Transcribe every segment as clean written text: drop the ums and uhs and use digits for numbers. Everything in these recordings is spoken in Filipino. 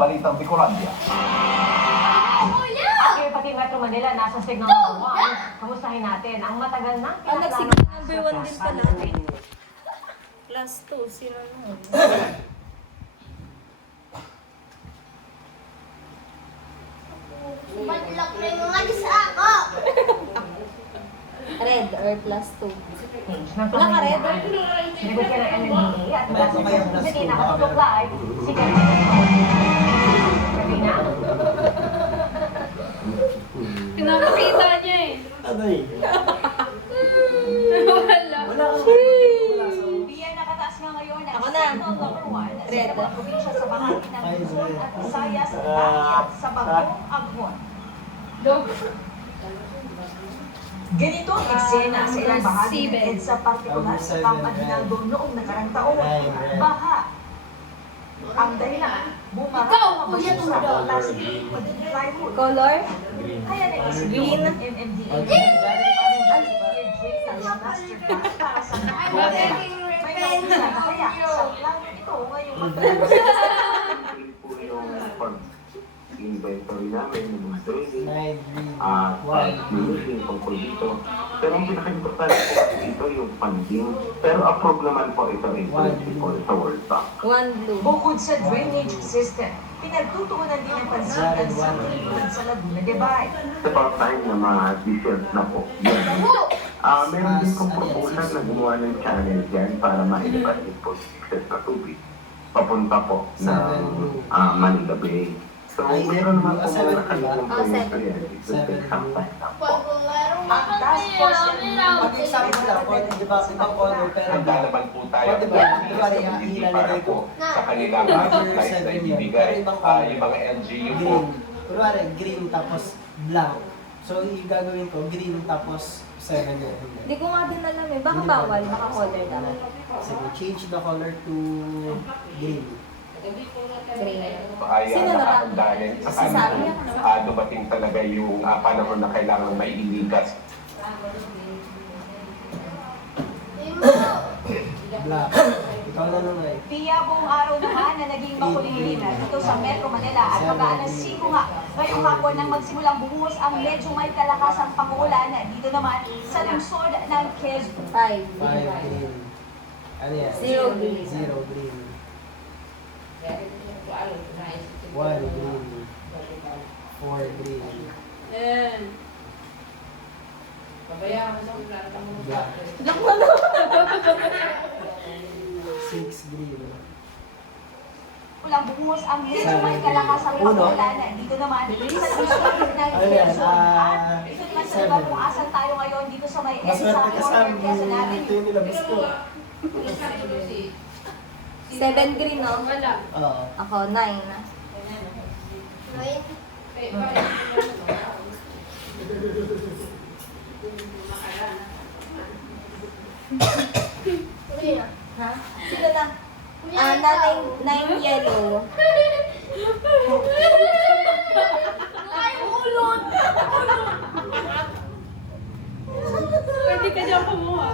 Balitang Bicolandia. Okay, pati Metro Manila nasa signal number 1. Kamustahin natin ang matagal nang Nag-signal number 1 din pala. Class 2, sino nun? Madlak na yung mga sa ako. Red or plus 2? Wala ka red? Sinagot ka ng MMDA at mula sa Quezon City nakatutuklay si Kevin. Karina? Pinapakita niya eh. Aday. Wala. Wala ka. Biyan nakataas nga ngayon ang Ako na. signal number 1 sa Red. dalawang probinsya sa bahagi ng Ay, Luzon red. at Visayas dahil sa bagyong Agwon. Ganito ang eksena sa ilang bahagi ng EDSA partikular sa Camp Aguinaldo noong nakarang taon. Baha. Ang dahilan, bumarang ang Kuya, basura tumulong. ng plastic, plywood. Color? Kaya naisip Green. ng MMDA master plan para sa mga may mauna na kaya sa plano ito ngayong inventory namin, yung mga training, Nine, green, at one. meeting tungkol dito. Pero ang pinaka-importante po dito yung funding. Pero approve naman po ito for sa World Bank. 1 blue. bukod sa drainage system, pinagtutuunan din ang pansinan sa tulad sa Laguna de Bay. It's about time na ma-desert na po. Yan. Meron din pong proposal na gumawa ng channel dyan para ma-elevate po yung excess na tubig papunta po ng Manila Bay. So, meron naman po mga nakalimutan proyekto yan. It will take some time na po. Pag merong Ang task force Pag-example lang po, di ba, ibang color, pero Handa naman po tayo Pwede ba? Di ba, hindi ilalagay para ko? po sa kanilang Number supplies na 7 yan. ibibigay. Pero ibang color. Yung mga LGU po. green. Kunwari, green tapos blank. So, yung gagawin ko, green tapos 7 yun. Hindi ko nga din alam eh. Baka bawal, baka color dapat. Sige, change the color to green. Green. Ay Sino na ba? nakahandahin sa Si Sally? kanya. Dumating talaga yung panahon na kailangan may iligas. Black. Ikaw na naman eh. Piya buong araw naman na naging makulimliman dito sa Metro Manila at mag-aalas 5 nga ngayong hapon nang magsimulang bumuhos ang medyo may kalakasang pangulan dito naman sa lungsod ng Quezon. 5. 5 green. Ano yan? 0 green. 0 green. 1 green. 4 green. Ayan. Black. 6 green. Mulang bumuhos ang medyo may kalakasang pangulan dito naman sa lungsod ng Ano yan? Quezon. At ito naman sa iba kung asan tayo ngayon dito sa may EDSA Maswerte ka sa Corner Quezon natin. ito yung nilabas ko. 7 green, no? Wala. Oo. Ako, 9. Ha? Sino na? Na 9 yellow. Ay, ulot! Pwede ka dyan kumuha.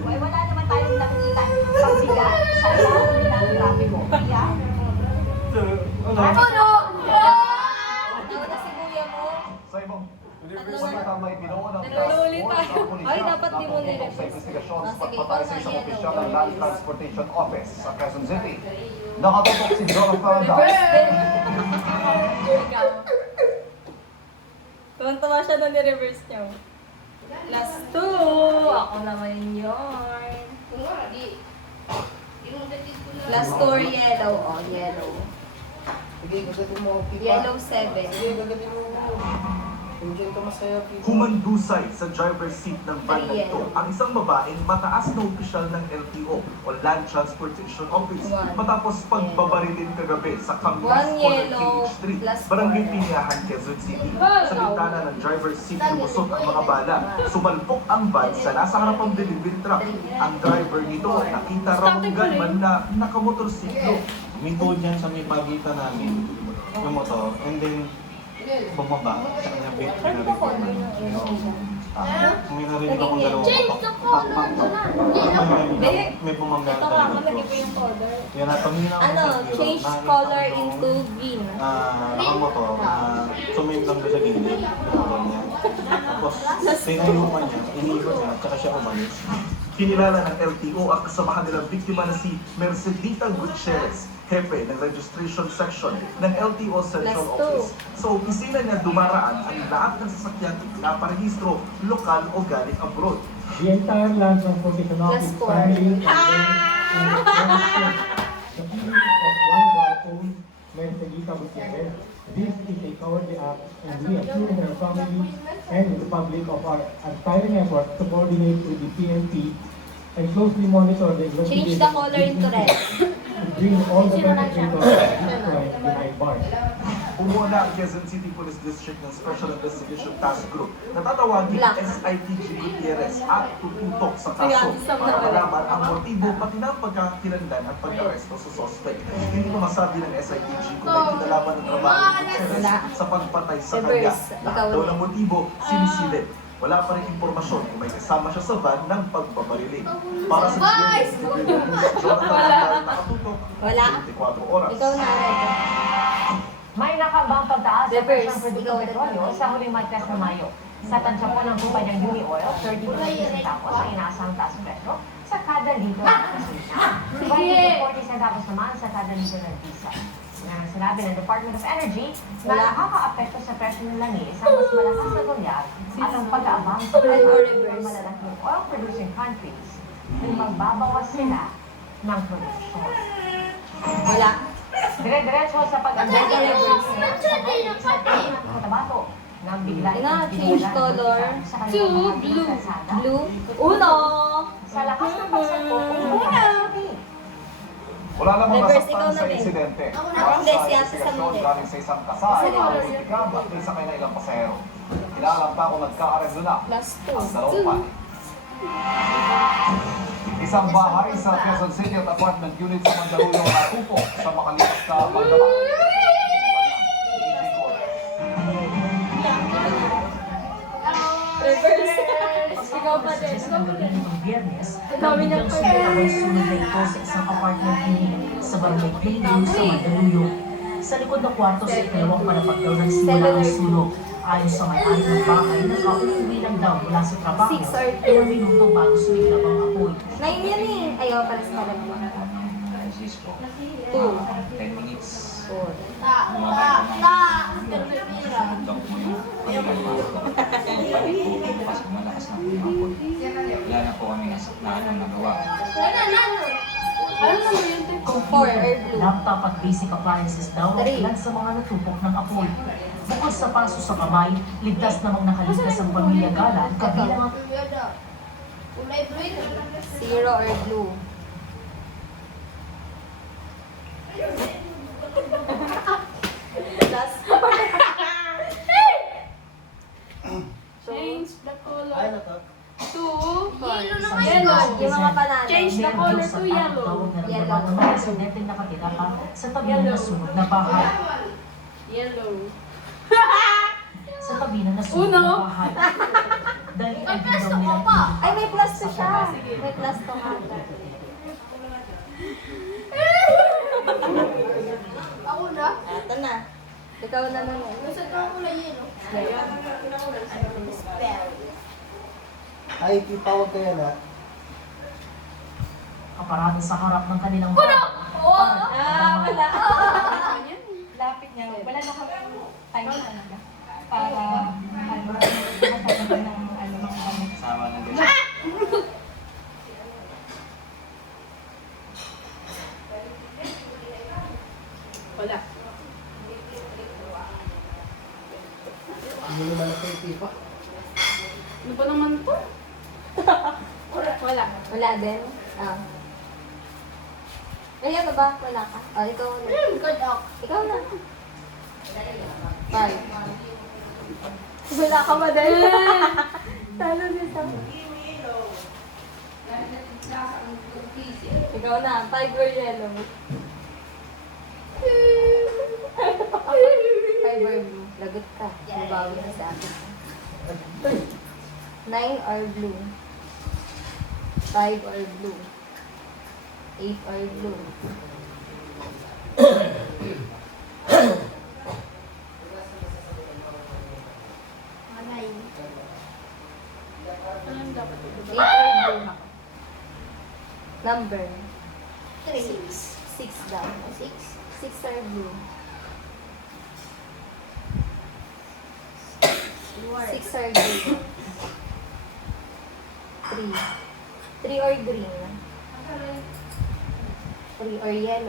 Ay, wala naman tayong nakikita pagsigat sa ilalim ng trapiko. Kaya, Puno! Ikaw na si kuya mo. Sa ibang Balitang may binuo ng Nalululi task force tayo. ang pulisya Ay, dapat di mo na tumututok nilabas. sa investigasyon sa Sige, pagpatay sa ikaw isang na, opisyal yellow. ng Land Transportation Office sa Quezon City. Nakatutok si Jonathan Dawes. Tuwan-tuwa siya na ni-reverse niya. Last 2. Ako naman yun. Last 2 or yellow. Oh, yellow. Sige, gagawin mo. Pipa. Yellow 7. Sige, gagawin mo. Enjoy ka masaya, Pipa. Humandusay sa driver's seat ng van na ito ang isang babaeng mataas na opisyal ng LTO o Land Transportation Office matapos pagbabarilin kagabi sa Caminas One Corner yellow KH Street, plus Barangay four. Pinyahan, Quezon City. Sa bintana ng driver's seat lumusot ang mga bala. Sumalpok ang van sa nasa harapang delivery truck. Ang driver nito nakita raw ng gunman na nakamotorsiklo. Minto dyan sa may pagitan namin, yung motor, and then bumaba sa kanya pinareport na. May narinig akong dalawang Change the color. may pumangga Ito nga, malagay ko yung color. Yan na, tumingin ako Ano, sa zero. change Nakita color ko into green. nakamotor na sumim lang doon sa gilid. Ganyan. Tapos, tinayuman niya, iniikot niya, tsaka siya umalis. Kinilala ng LTO ang kasamahan nilang biktima na si Mercedita Gutierrez, hepe ng registration section ng LTO Central Plus two. Office. Sa opisina niya dumaraan ang lahat ng sasakyan pinaparehistro, lokal o galing abroad. The entire land transport economic Plus four. family and then in the process, the feeling of one of our own, Mercedita Gutierrez. This is a cowardly act and we assure her family and the public of our untiring effort to coordinate with the PNP and closely monitor the investigation. Change the color into red. To bring all the perpetrators of this crime behind bars. Umuna ang Quezon City Police District ng Special Investigation Task Group na tatawagin Black. SITG Gutierrez at tututok sa kaso para malaman ang motibo pati ng pagkakakilanlan at pag-aresto sa suspect. Hindi ko masabi ng SITG kung may kinalaman ng trabaho ni Gutierrez sa pagpatay sa kanya. Reverse. Lahat daw ng motibo sinisilip. Wala pa rin impormasyon kung may kasama siya sa van ng pagbabariling. Para sa Jonathan nakatutok Wala. 24 oras. Ikaw na, red. May nakambang pagtaas sa Reverse. presyo ng produktong petrolyo sa huling magtas na Mayo. Sa tansya po ng kumpanyang Uni Oil, 30 centavos ang inaasang taas presyo sa kada litro ng gasolina. 20 centavos naman sa kada litro ng diesel. Ngayon sinabi ng Department of Energy na nakaka-apekto sa presyo ng langis ang mas malakas na dolyar at ang pag-aabang sa presyo ng malalaking oil-producing countries nang magbabawas sila ng produksyon. Wala. Dire-diretso sa pag-andar ng reverse sa Cotabato nang bigla Ina, change color to blue. Blue. Uno. Sa lakas ng pagsagpo, Wala namang Reverse, nasaktan ikaw sa na, insidente. Hindi, Sa si Ate investigasyon Samuel. galing sa isang kasal, ikab at may sakay na ilang pasahero. Kailangan pa kung nagkaaresto na Plus ang 2. dalawang panig. Isang bahay sa Quezon City at apartment unit sa Mandaluyong natupok sa makalipas na pagdama. Reverse. Ikaw pa din. Ang dami ng sunod na ito sa isang apartment unit sa Barangay Playview sa Mandaluyong. Sa likod ng kwarto sa ikalawang palapag daw ng simula ang sunog. Ayon sa may-ari ng bahay, nakauwi lang daw mula sa trabaho. 6 or 2. Ilang minuto bago sumiklab ang apoy. 9 yan eh. Ayaw, para sa kalam mo. 2. 10 minutes. 4. Malakas na pumapot. Wala na po kami nagawa. Ano naman yun? Kung 4 or blue. Laptop at basic appliances daw ang ilan sa mga natupok ng apoy. Bukod sa paso sa kamay, ligtas namang nakaligtas ang pamilya Galan, kabilang ang 0 or blue. Plus 4. Change the color Ano to? to Yellow. Yung mga panalo. Change the color to yellow. Yellow. Ng mga residente nakatira pa sa tabi ng nasunog na bahay. Yellow. Sa tabi ng nasunog na bahay. Dahil ang daw nila Ay, may plus 2 siya. May plus 2 nga. Ako na. Ito na. Ikaw na naman. Gusto ko ang kulay yellow. Ay, ipawag kayo na. kaparado sa harap ng kanilang bahay. Wala. Lapit niya. Wala na kami time talaga. Para matagal ng mga kami. Sama na din. Wala. Hindi naman ako yung pipa. Ano ba naman to? Wala. Wala din. Ah. Ay, ano ba? Wala ka. Oh, ikaw na. Ikaw na. 5. Wala ka ba din? Talo nito. Ikaw na. 5 or yellow. 5 or blue. Lagot ka. Mabawi na sa akin. 9 are blue. 5 are blue. 8 are blue. Aray. Anong dapat ito? 8 are blue. Number. 6 daw. 6 are blue. 6 are green. 3 are green. 3 are yellow.